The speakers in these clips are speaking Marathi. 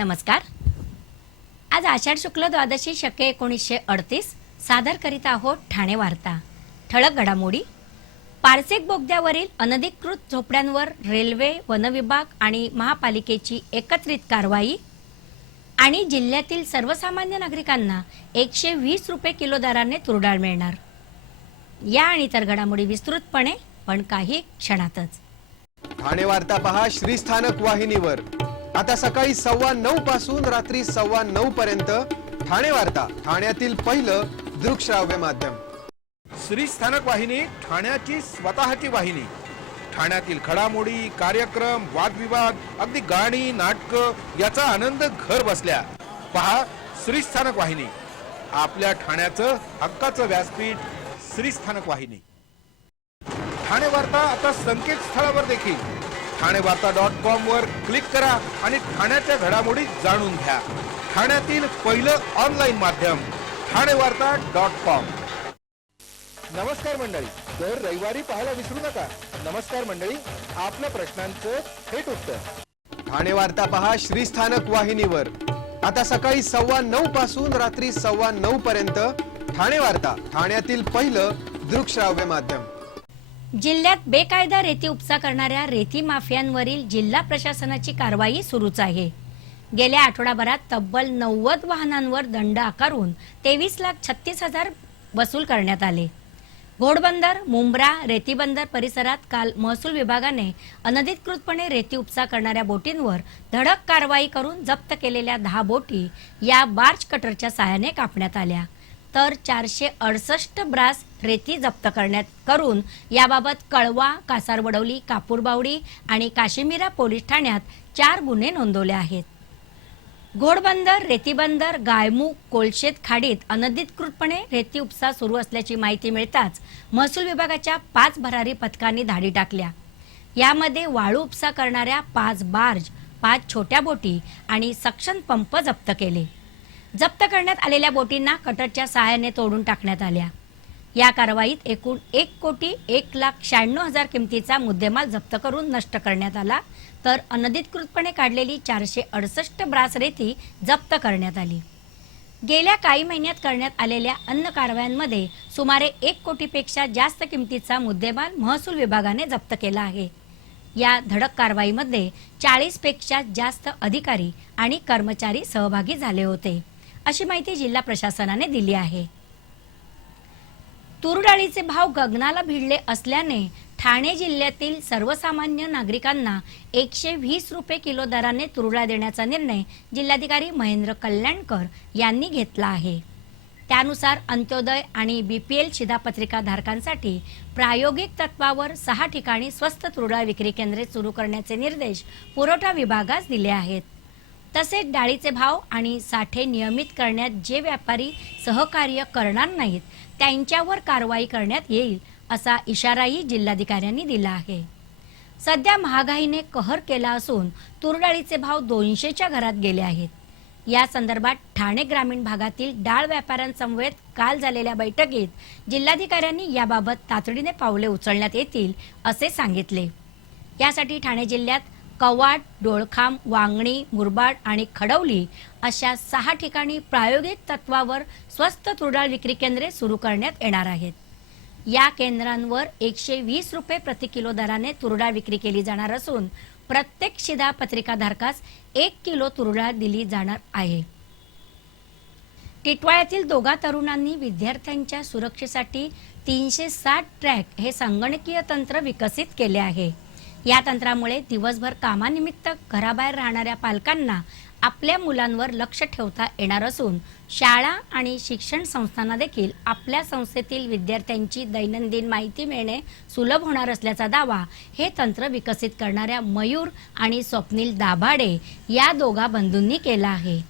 नमस्कार। आज आषाढ शुक्ल द्वादशी शके 1938 सादर करीत आहोत ठाणे वार्ता। ठळक घडामोडी। पारसेक बोगद्यावरील अनधिकृत झोपड्यांवर रेल्वे, वनविभाग आणि महापालिकेची एकत्रित कारवाई आणि जिल्ह्यातील सर्वसामान्य नागरिकांना 120 रुपये किलो दराने तुरडाळ मिळणार। या आणि इतर घडामोडी विस्तृतपणे पण काही क्षणातच। ठाणे वार्ता पहा श्रीस्थानक वाहिनीवर। आता सकाळी 9:15 पासून रात्री 9:15 पर्यंत ठाणे वार्ता, ठाण्यातील पहिलं दृकश्राव्य माध्यम। श्रीस्थानक वाहिनी ठाण्याची स्वतःची वाहिनी। ठाण्यातील घडामोडी, कार्यक्रम, वादविवाद, अगदी गाणी, नाटक याचा आनंद घर बसल्या पहा श्रीस्थानक वाहिनी। आपल्या ठाण्याचं हक्काचं व्यासपीठ श्रीस्थानक वाहिनी। ठाणे वार्ता आता संकेतस्थळावर देखील ठाणेवार्ता.com वर क्लिक करा आणि ठाण्याच्या घडामोडी जाणून घ्या। ठाण्यातील पहिलं ऑनलाईन माध्यम ठाणेवार्ता.com। नमस्कार मंडळी, दर रविवारी पाहायला विसरू नका। नमस्कार मंडळी, आपल्या प्रश्नांचं थेट उत्तर। ठाणे वार्ता पहा श्रीस्थानक वाहिनीवर। आता सकाळी 9:15 पासून रात्री 9:15 पर्यंत ठाणे वार्ता, ठाण्यातील पहिलं दृकश्राव्य माध्यम। जिल्ह्यात बेकायदा रेती उपसा करणाऱ्या रेती माफियांवरील जिल्हा प्रशासनाची कारवाई सुरूच आहे। गेल्या आठवडाभरात तब्बल 90 वाहनांवर दंड आकारून 23,36,000 वसूल करण्यात आले। घोडबंदर, मुंब्रा, रेतीबंदर परिसरात काल महसूल विभागाने अनधिकृतपणे रेती उपसा करणाऱ्या बोटींवर धडक कारवाई करून जप्त केलेल्या 10 बोटी या बार्ज कटरच्या साहाय्याने कापण्यात आल्या। तर 468 ब्रास रेती जप्त करून याबाबत कळवा, कासारवडवली, कापूरबावडी आणि काशिमिरा पोलीस ठाण्यात 4 गुन्हे नोंदवले आहेत। घोडबंदर, रेतीबंदर, गायमुख, कोलशेत खाडीत अनधिकृतपणे रेती उपसा सुरू असल्याची माहिती मिळताच महसूल विभागाच्या 5 भरारी पथकांनी धाडी टाकल्या। यामध्ये वाळू उपसा करणाऱ्या 5 बार्ज, 5 छोट्या बोटी आणि सक्शन पंप जप्त केले। जप्त करण्यात आलेल्या बोटींना कटरच्या सहाय्याने तोडून टाकण्यात आल्या। या कारवाईत एकूण 1,96,000 किमतीचा मुद्देमाल जप्त करून नष्ट करण्यात आला, तर अनधिकृतपणे काढलेली 468 ब्रास रेती जप्त करण्यात आली। गेल्या काही महिन्यात करण्यात आलेल्या अन्य कारवायांमध्ये सुमारे 1 कोटीपेक्षा जास्त किमतीचा मुद्देमाल महसूल विभागाने जप्त केला आहे। या धडक कारवाईमध्ये 40 पेक्षा जास्त अधिकारी आणि कर्मचारी सहभागी झाले होते, अशी माहिती जिल्हा प्रशासनाने दिली आहे। तुरडाळीचे भाव गगनाला भिडले असल्याने ठाणे जिल्ह्यातील सर्वसामान्य नागरिकांना 120 रुपये किलो दराने तुरडाळ देण्याचा निर्णय जिल्हाधिकारी महेंद्र कल्याणकर यांनी घेतला आहे। त्यानुसार अंत्योदय आणि बीपीएल शिधापत्रिका धारकांसाठी प्रायोगिक तत्वावर 6 ठिकाणी स्वस्त तुरडाळ विक्री केंद्रे सुरू करण्याचे निर्देश पुरवठा विभागास दिले आहेत। तसेच डाळीचे भाव आणि साठे नियमित करण्यात जे व्यापारी सहकार्य करणार नाहीत त्यांच्यावर कारवाई करण्यात येईल, असा इशाराही जिल्हाधिकाऱ्यांनी दिला आहे। सध्या महागाईने कहर केला असून तुरडाळीचे भाव 200च्या घरात गेले आहेत। या संदर्भात ठाणे ग्रामीण भागातील डाळ व्यापाऱ्यांसमवेत काल झालेल्या बैठकीत जिल्हाधिकाऱ्यांनी याबाबत तातडीने पावले उचलण्यात येतील असे सांगितले। यासाठी ठाणे जिल्ह्यात कवाड, डोळखाम, वांगणी, मुरबाड आणि खडवली अशा 6 ठिकाणी प्रायोगिक तत्वावर स्वस्त तुरडाळ विक्री केंद्रे सुरू करण्यात येणार आहेत। या केंद्रांवर 120 रुपये प्रति किलो दराने तुरडाळ विक्री केली जाणार असून प्रत्येक शिधापत्रिका धारकास 1 किलो तुरडाळ दिली जाणार आहे। टिटवाळ्यातील 2 तरुणांनी विद्यार्थ्यांच्या सुरक्षेसाठी 360 ट्रॅक हे संगणकीय तंत्र विकसित केले आहे। या तंत्रामुळे दिवसभर कामानिमित्त घराबाहेर राहणाऱ्या पालकांना आपल्या मुलांवर लक्ष ठेवता येणार असून शाळा आणि शिक्षण संस्थांना देखील आपल्या संस्थेतील विद्यार्थ्यांची दैनंदिन माहिती मिळणे सुलभ होणार असल्याचा दावा हे तंत्र विकसित करणाऱ्या मयूर आणि स्वप्नील दाभाडे या 2 बंधूंनी केला आहे।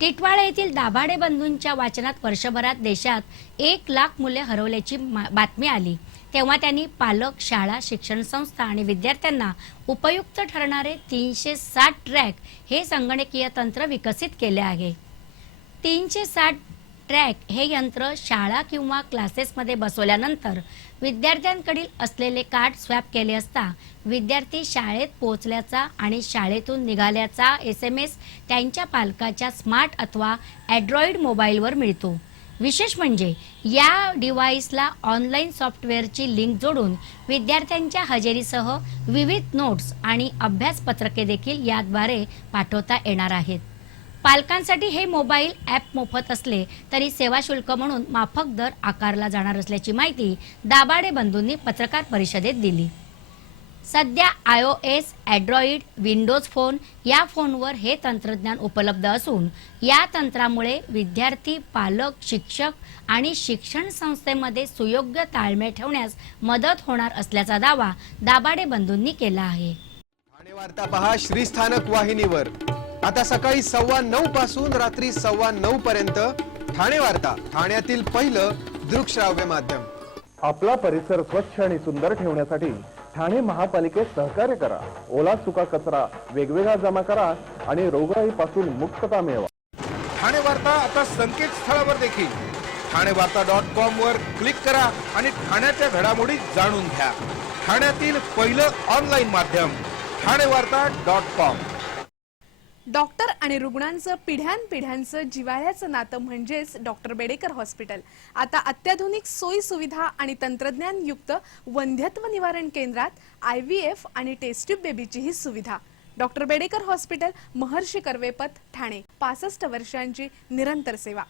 टिटवाळा येथील दाभाडे बंधूंच्या वाचनात वर्षभरात देशात 1 लाख मुले हरवल्याची बातमी आली, तेव्हा त्यांनी पालक, शाळा, शिक्षण संस्था आणि विद्यार्थ्यांना उपयुक्त ठरणारे 360 ट्रॅक हे संगणकीय तंत्र विकसित केले आहे। 360 ट्रॅक हे यंत्र शाळा किंवा क्लासेसमध्ये बसवल्यानंतर विद्यार्थ्यांकडील असलेले कार्ड स्वॅप केले असता विद्यार्थी शाळेत पोहोचल्याचा आणि शाळेतून निघाल्याचा SMS त्यांच्या पालकाच्या स्मार्ट अथवा अँड्रॉइड मोबाईलवर मिळतो। विशेष म्हणजे या डिव्हाइसला ऑनलाईन सॉफ्टवेअरची लिंक जोडून विद्यार्थ्यांच्या हजेरीसह विविध नोट्स आणि अभ्यासपत्रके देखील याद्वारे पाठवता येणार आहेत। पालकांसाठी हे मोबाईल ॲप मोफत असले तरी सेवा शुल्क म्हणून माफक दर आकारला जाणार असल्याची माहिती दाभाडे बंधूंनी पत्रकार परिषदेत दिली। सध्या iOS, अँड्रॉइड, विंडोज फोन या फोनवर हे तंत्रज्ञान उपलब्ध असून या तंत्रामुळे विद्यार्थी, पालक, शिक्षक आणि शिक्षण संस्थेमध्ये सुयोग्य ताळमेळ ठेवण्यास मदत होणार असल्याचा दावा दाभाडे बंधूंनी केला आहे। ठाणे वार्ता पहा श्रीस्थानक वाहिनीवर आता सकाळी 9:15 पासून रात्री 9:15 पर्यंत ठाणे वार्ता, ठाण्यातील पहिलं दृकश्राव्य माध्यम। आपला परिसर स्वच्छ आणि सुंदर ठेवण्यासाठी ठाणे महापालिकेत सहकार्य करा। ओला सुका कचरा वेगवेगळा जमा करा आणि रोगराईपासून मुक्तता मिळवा। ठाणे वार्ता आता संकेतस्थळावर देखील ठाणेवार्ता.com वर क्लिक करा आणि ठाण्याच्या घडामोडी जाणून घ्या। ठाण्यातील पहिलं ऑनलाईन माध्यम ठाणेवार्ता.com। डॉक्टर आणि रुग्णांचं पिढ्यानपिढ्यांचं जिव्हाळ्याचं नातं म्हणजेच डॉक्टर बेडेकर हॉस्पिटल आता अत्याधुनिक सोयी सुविधा आणि तंत्रज्ञान युक्त वंध्यत्व निवारण केंद्रात IVF आणि टेस्ट ट्यूब बेबीचीही सुविधा। डॉक्टर बेडेकर हॉस्पिटल, महर्षी कर्वेपथ, ठाणे। 65 वर्षांची निरंतर सेवा।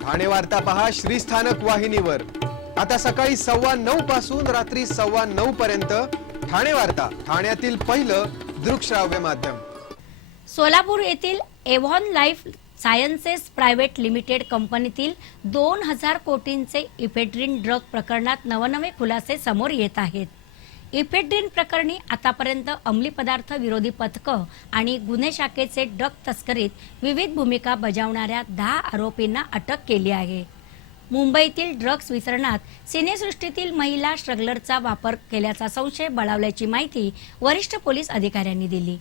ठाणे वार्ता पहा श्रीस्थानक वाहिनीवर आता सकाळी 9:15 पासून रात्री 9:15 पर्यंत ठाणे वार्ता, ठाण्यातील पहिलं दृकश्राव्य माध्यम। सोलापूर येथील Avon life sciences private limited कंपनीतील 2000 कोटींचे इफेड्रिन ड्रग प्रकरणात नवनवे खुलासे समोर येत आहेत। इफेड्रिन प्रकरणी आतापर्यंत अंमली पदार्थ विरोधी पथकं आणि गुन्हे शाखेचे ड्रग तस्करीत विविध भूमिका बजावणाऱ्या 10 आरोपींना अटक केली आहे। मुंबईतील ड्रग्ज वितरणात सिनेसृष्टीतील महिला स्ट्रगलरचा वापर केल्याचा संशय बळावल्याची माहिती वरिष्ठ पोलीस अधिकाऱ्यांनी दिली।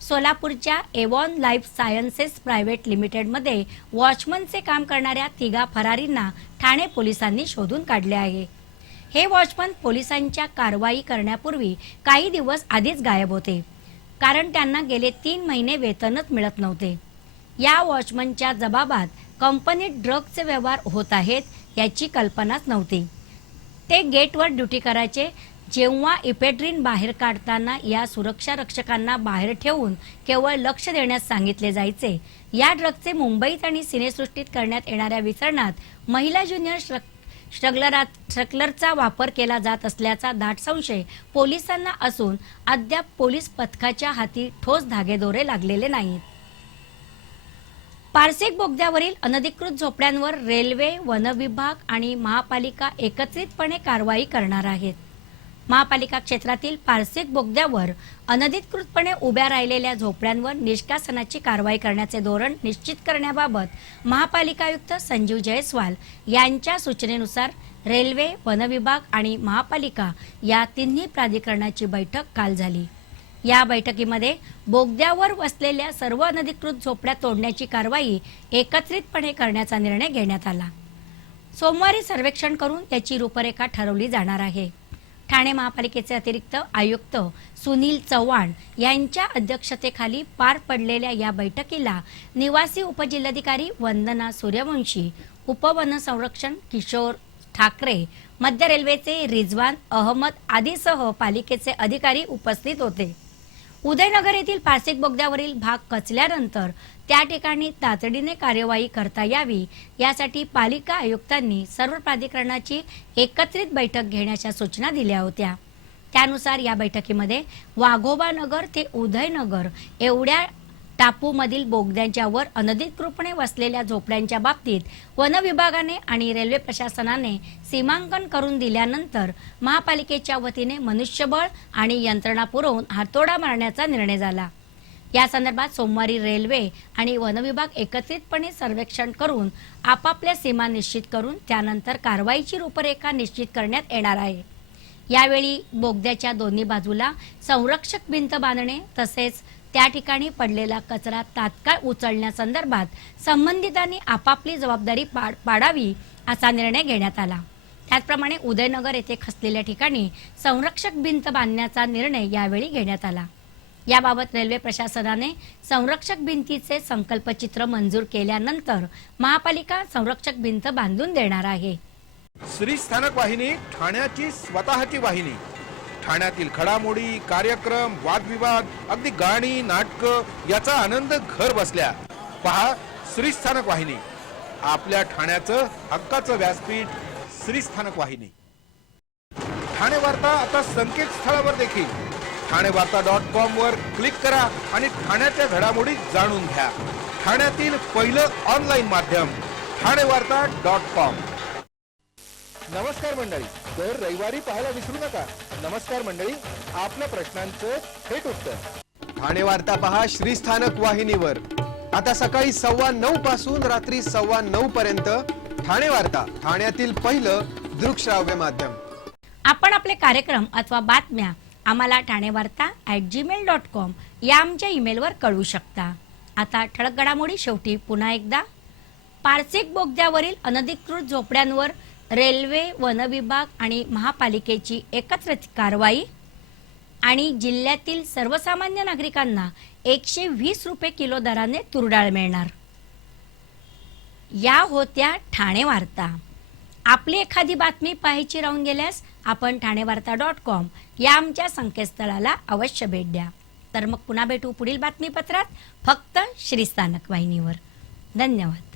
सोलापूरच्या एव्हॉन लाईफ सायन्सेस प्रायव्हेट लिमिटेडमध्ये वॉचमनचे काम करणाऱ्या 3 फरारींना ठाणे पोलिसांनी शोधून काढले आहे। हे वॉचमन पोलिसांच्या कारवाई करण्यापूर्वी काही दिवस आधीच गायब होते, कारण त्यांना गेले 3 महिने वेतनच मिळत नव्हते। या वॉचमनच्या जबाबात कंपनीत ड्रग्जचे व्यवहार होत आहेत याची कल्पनाच नव्हती। ते गेटवर ड्युटी करायचे। जेव्हा इफेड्रिन बाहेर काढताना या सुरक्षा रक्षकांना बाहेर ठेवून केवळ लक्ष देण्यास सांगितले जायचे। या ड्रग्जचे मुंबईत आणि सिनेसृष्टीत करण्यात येणाऱ्या वितरणात महिला ज्युनियर स्ट्रगलरचा वापर केला जात असल्याचा दाट संशय पोलिसांना असून अद्याप पोलीस पथकाच्या हाती ठोस धागेदोरे लागलेले नाहीत। पारसिक बोगद्यावरील अनधिकृत झोपड्यांवर रेल्वे, वन विभाग आणि महापालिका एकत्रितपणे कारवाई करणार आहेत। महापालिका क्षेत्रातील पारसिक बोगद्यावर अनधिकृतपणे उभ्या राहिलेल्या झोपड्यांवर निष्कासनाची कारवाई करण्याचे धोरण निश्चित करण्याबाबत महापालिका आयुक्त संजीव जयस्वाल यांच्या सूचनेनुसार रेल्वे, वन विभाग आणि महापालिका या तिन्ही प्राधिकरणाची बैठक काल झाली। या बैठकीमध्ये बोगद्यावर वसलेल्या सर्व अनधिकृत झोपड्या तोडण्याची कारवाई एकत्रितपणे करण्याचा निर्णय घेण्यात आला। सोमवारी सर्वेक्षण करून त्याची रूपरेखा ठरवली जाणार आहे। ठाणे महापालिकेचे अतिरिक्त आयुक्त सुनील चव्हाण यांच्या अध्यक्षतेखाली पार पडलेल्या या बैठकीला निवासी उपजिल्हाधिकारी वंदना सूर्यवंशी, उपवनसंरक्षण किशोर ठाकरे, मध्य रेल्वेचे रिजवान अहमद आदीसह पालिकेचे अधिकारी उपस्थित होते। उदयनगर येथील पारसिक बोगद्यावरील भाग कचल्यानंतर त्या ठिकाणी तातडीने कार्यवाही करता यावी यासाठी पालिका आयुक्तांनी सर्व प्राधिकरणाची एकत्रित बैठक घेण्याच्या सूचना दिल्या होत्या। त्यानुसार या बैठकीमध्ये वाघोबा नगर ते उदयनगर एवढ्या टापूमधील बोगद्यांच्या वर अनधिकृतपणे वसलेल्या झोपड्यांच्या बाबतीत वन विभागाने आणि रेल्वे प्रशासनाने सीमांकन करून दिल्यानंतर महापालिकेच्या वतीने मनुष्यबळ आणि यंत्रणा पुरवून हातोडा मारण्याचा निर्णय झाला। या संदर्भात सोमवारी रेल्वे आणि वन विभाग एकत्रितपणे सर्वेक्षण करून आपापल्या सीमा निश्चित करून त्यानंतर कारवाईची रूपरेखा निश्चित करण्यात येणार आहे। यावेळी बोगद्याच्या दोन्ही बाजूला संरक्षक भिंत बांधणे तसेच त्या ठिकाणी पडलेला कचरा तात्काळ उचलण्यासंदर्भात संबंधितांनी आपापली जबाबदारी पाडावी असा निर्णय घेण्यात आला. त्याचप्रमाणे उदयनगर येथे खचलेल्या ठिकाणी संरक्षक भिंत बांधण्याचा निर्णय यावेळी घेण्यात आला. याबाबत रेल्वे प्रशासनाने संरक्षक भिंतीचे संकल्पचित्र मंजूर केल्यानंतर महापालिका संरक्षक भिंत बांधून देणार आहे. श्री स्थानक वाहिनी ठाण्याची स्वतःची वाहिनी. ठाण्यातील घडामोडी, कार्यक्रम, वादविवाद, अगदी गाणी, नाटकं याचा आनंद घर बसल्या. पहा श्री स्थानक वाहिनी, आपल्या ठाण्याचं हक्काचं व्यासपीठ. श्री स्थानक वाहिनी. ठाणे वार्ता आता संकेतस्थळावर देखील ठाणेवार्ता.com वर क्लिक करा आणि ठाण्याच्या घडामोडी जाणून घ्या. ठाण्यातील पहिलं ऑनलाईन माध्यम ठाणेवार्ता.com. नमस्कार मंडळी, दर रविवारी पाहायला विसरू नका. नमस्कार मंडळी, आपल्या प्रश्नांचं थेट उत्तर ठाणे वार्ता पहा श्रीस्थानक वाहिनीवर. आता सकाळी 9:15 पासून रात्री 9:15 पर्यंत ठाणे वार्ता, ठाण्यातील पहिलं दृकश्राव्य माध्यम. आपण आपले कार्यक्रम अथवा बातम्या आम्हाला ठाणेवार्ता@gmail.com या आमच्या ईमेलवर कळवू शकता. आता ठळक घडामोडी शेवटी पुन्हा एकदा. पारसिक बोगद्यावरील अनधिकृत झोपड्यांवर रेल्वे, वनविभाग आणि महापालिकेची एकत्रित कारवाई. आणि जिल्ह्यातील सर्वसामान्य नागरिकांना 120 रुपये किलो दराने तुरडाळ मिळणार. या होत्या ठाणे वार्ता. आपली एखादी बातमी पाहायची राहून गेल्यास आपण ठाणेवार्ता.com या आमच्या संकेतस्थळाला अवश्य भेट द्या. तर मग पुन्हा भेटू पुढील बातमीपत्रात, फक्त श्रीस्थानक वाहिनीवर. धन्यवाद.